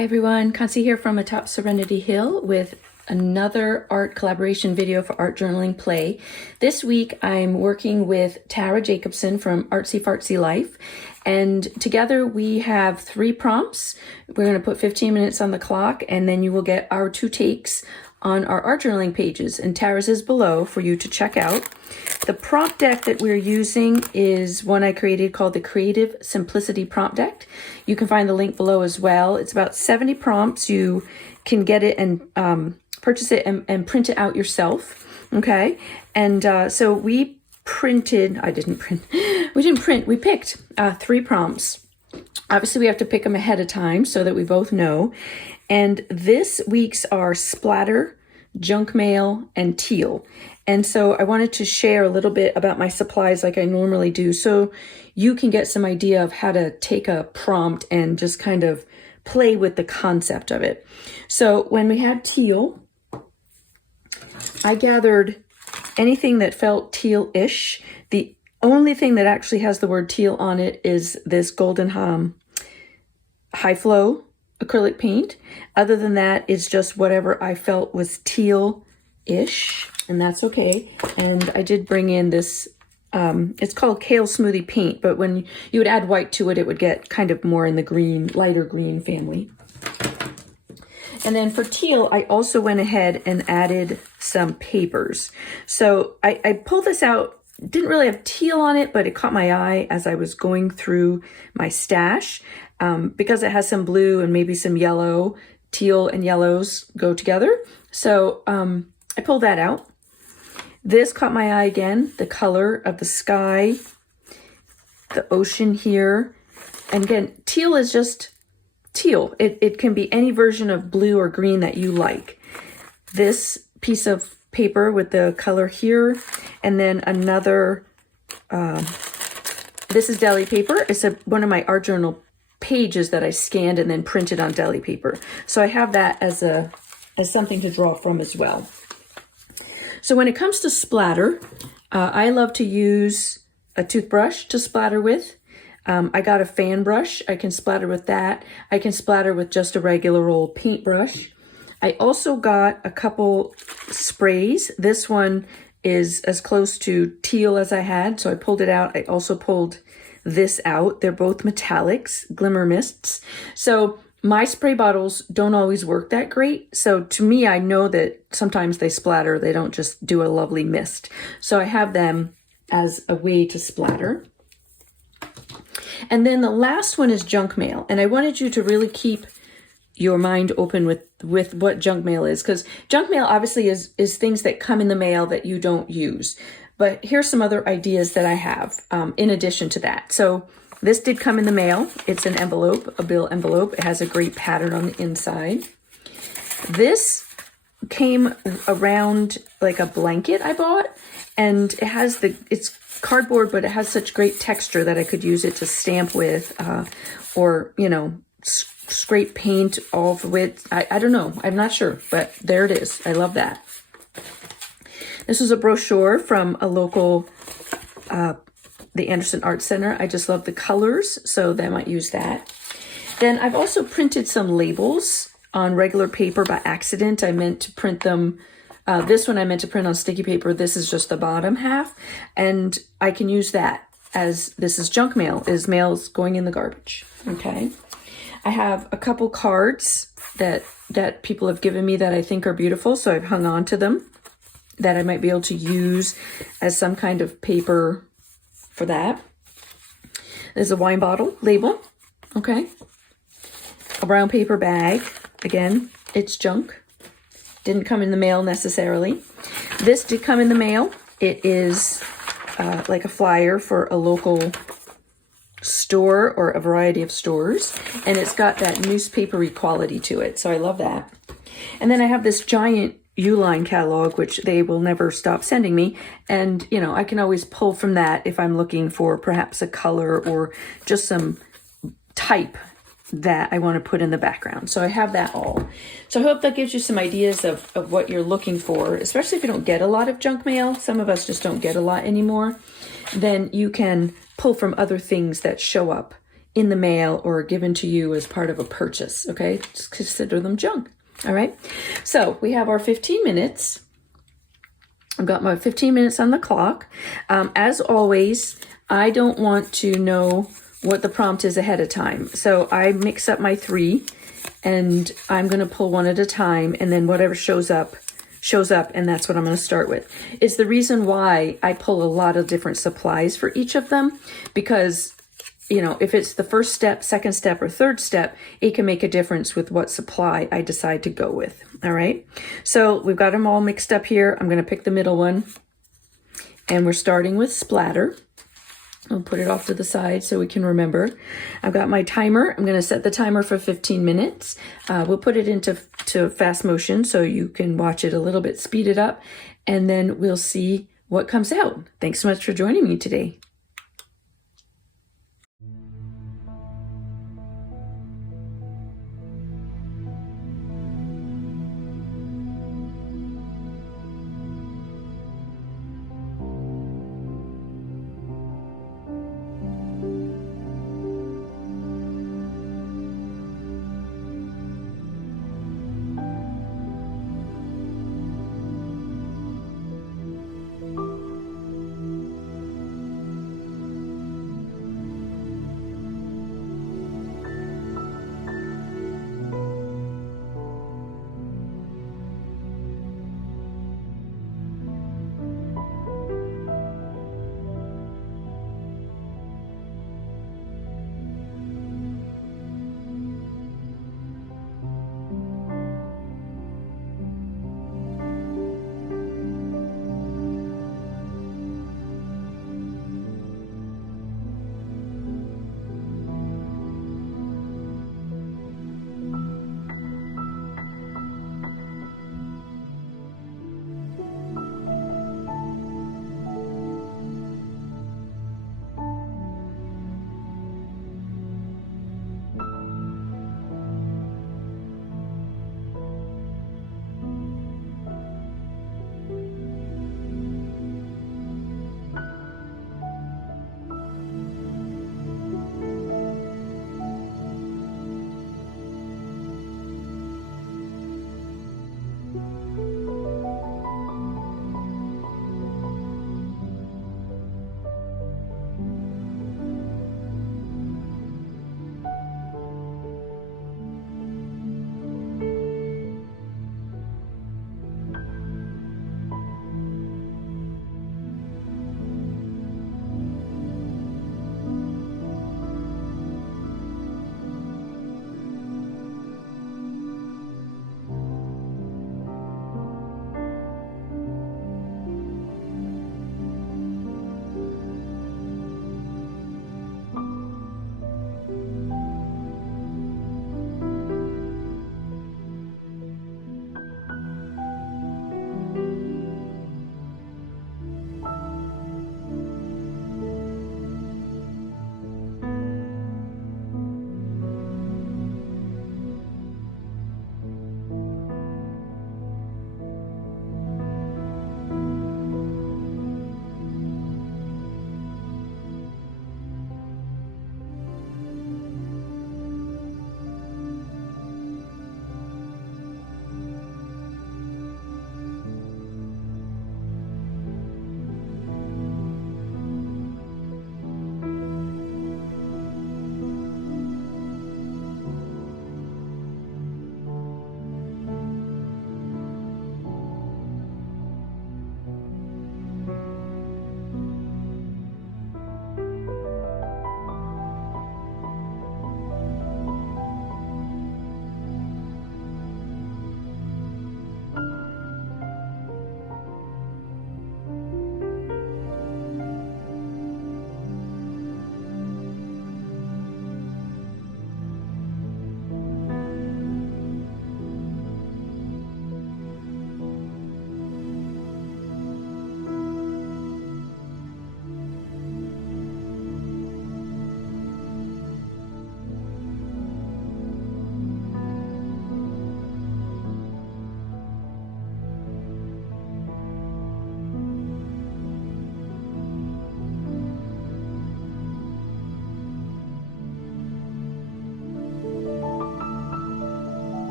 Hi everyone, Kansi here from atop Serenity Hill with another art collaboration video for Art Journaling Play. This week I'm working with Tara Jacobsen from Artsy Fartsy LIfe, and together we have 3 prompts. We're going to put 15 minutes on the clock, and then you will get our 2 takes on our art journaling pages, and Tara's is below for you to check out. The prompt deck that we're using is one I created called the Creative Simplicity Prompt Deck. You can find the link below as well. It's about 70 prompts. You can get it and purchase it and print it out yourself, okay? And so we printed, we picked 3 prompts. Obviously we have to pick them ahead of time so that we both know. And this week's are splatter, junk mail, and teal. And so I wanted to share a little bit about my supplies like I normally do, so you can get some idea of how to take a prompt and just kind of play with the concept of it. So when we had teal, I gathered anything that felt teal-ish. The only thing that actually has the word teal on it is this Golden High Flow acrylic paint. Other than that, it's just whatever I felt was teal-ish, and that's okay. And I did bring in this, it's called Kale Smoothie Paint, but when you would add white to it, it would get kind of more in the green, lighter green family. And then for teal, I also went ahead and added some papers. So I pulled this out. Didn't really have teal on it, but it caught my eye as I was going through my stash. Because it has some blue and maybe some yellow, teal and yellows go together. So I pulled that out. This caught my eye again, the color of the sky, the ocean here. And again, teal is just teal. It can be any version of blue or green that you like. This piece of paper with the color here, and then another, this is deli paper. It's one of my art journal pages that I scanned and then printed on deli paper. So I have that as something to draw from as well. So when it comes to splatter, I love to use a toothbrush to splatter with. I got a fan brush. I can splatter with that. I can splatter with just a regular old paintbrush. I also got a couple sprays. This one is as close to teal as I had, so I pulled it out. I also pulled this out. They're both metallics, glimmer mists. So my spray bottles don't always work that great. So to me, I know that sometimes they splatter. They don't just do a lovely mist. So I have them as a way to splatter. And then the last one is junk mail. And I wanted you to really keep your mind open with what junk mail is, because junk mail obviously is things that come in the mail that you don't use. But here's some other ideas that I have in addition to that. So this did come in the mail. It's an envelope, a bill envelope. It has a great pattern on the inside. This came around like a blanket I bought, and it has it's cardboard, but it has such great texture that I could use it to stamp with, or, you know, scrape paint off with. I don't know. I'm not sure, but there it is. I love that. This is a brochure from a local, the Anderson Art Center. I just love the colors, so I might use that. Then I've also printed some labels on regular paper by accident. I meant to print them. This one I meant to print on sticky paper. This is just the bottom half, and I can use that as this is junk mail, mail's going in the garbage, okay? I have a couple cards that people have given me that I think are beautiful, so I've hung on to them, that I might be able to use as some kind of paper for that. There's a wine bottle label, okay? A brown paper bag. Again, it's junk. Didn't come in the mail necessarily. This did come in the mail. It is like a flyer for a local store or a variety of stores, and it's got that newspapery quality to it, so I love that. And then I have this giant Uline catalog, which they will never stop sending me, and you know, I can always pull from that if I'm looking for perhaps a color or just some type that I want to put in the background. So I have that all. So I hope that gives you some ideas of what you're looking for, especially if you don't get a lot of junk mail. Some of us just don't get a lot anymore. Then you can pull from other things that show up in the mail or given to you as part of a purchase, okay? Just consider them junk, all right? So we have our 15 minutes. I've got my 15 minutes on the clock. As always, I don't want to know what the prompt is ahead of time. So I mix up my 3 and I'm going to pull one at a time, and then whatever shows up, and that's what I'm going to start with. It's the reason why I pull a lot of different supplies for each of them, because you know, if it's the first step, second step, or third step, it can make a difference with what supply I decide to go with. All right. So we've got them all mixed up here. I'm going to pick the middle one, and we're starting with splatter. I'll put it off to the side so we can remember. I've got my timer. I'm going to set the timer for 15 minutes. We'll put it into fast motion so you can watch it a little bit, speed it up, and then we'll see what comes out. Thanks so much for joining me today.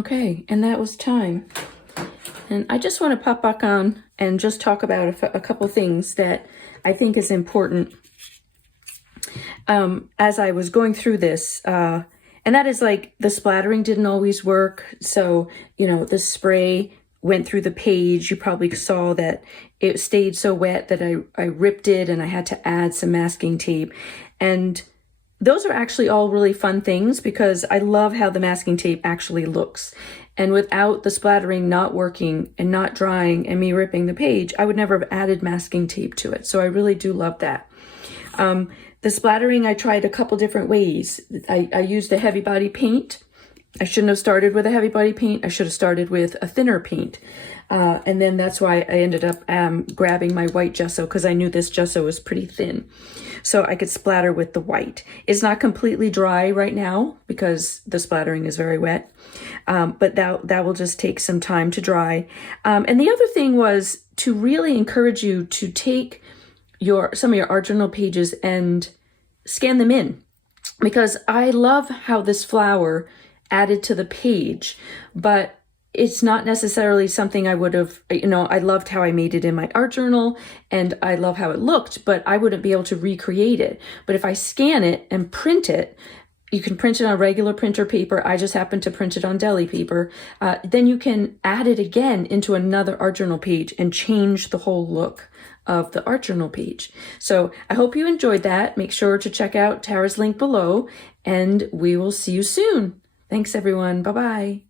Okay, and that was time. And I just want to pop back on and just talk about a couple things that I think is important as I was going through this. And that is like the splattering didn't always work. So, you know, the spray went through the page. You probably saw that it stayed so wet that I ripped it and I had to add some masking tape. And those are actually all really fun things because I love how the masking tape actually looks. And without the splattering not working and not drying and me ripping the page, I would never have added masking tape to it. So I really do love that. The splattering, I tried a couple different ways. I used a heavy body paint. I shouldn't have started with a heavy body paint. I should have started with a thinner paint. And then that's why I ended up grabbing my white gesso because I knew this gesso was pretty thin. So I could splatter with the white. It's not completely dry right now because the splattering is very wet. But that will just take some time to dry. And the other thing was to really encourage you to take some of your art journal pages and scan them in, because I love how this flower added to the page, but it's not necessarily something I would have, you know, I loved how I made it in my art journal and I love how it looked, but I wouldn't be able to recreate it. But if I scan it and print it, you can print it on regular printer paper. I just happen to print it on deli paper. Then you can add it again into another art journal page and change the whole look of the art journal page. So I hope you enjoyed that. Make sure to check out Tara's link below and we will see you soon. Thanks everyone. Bye-bye.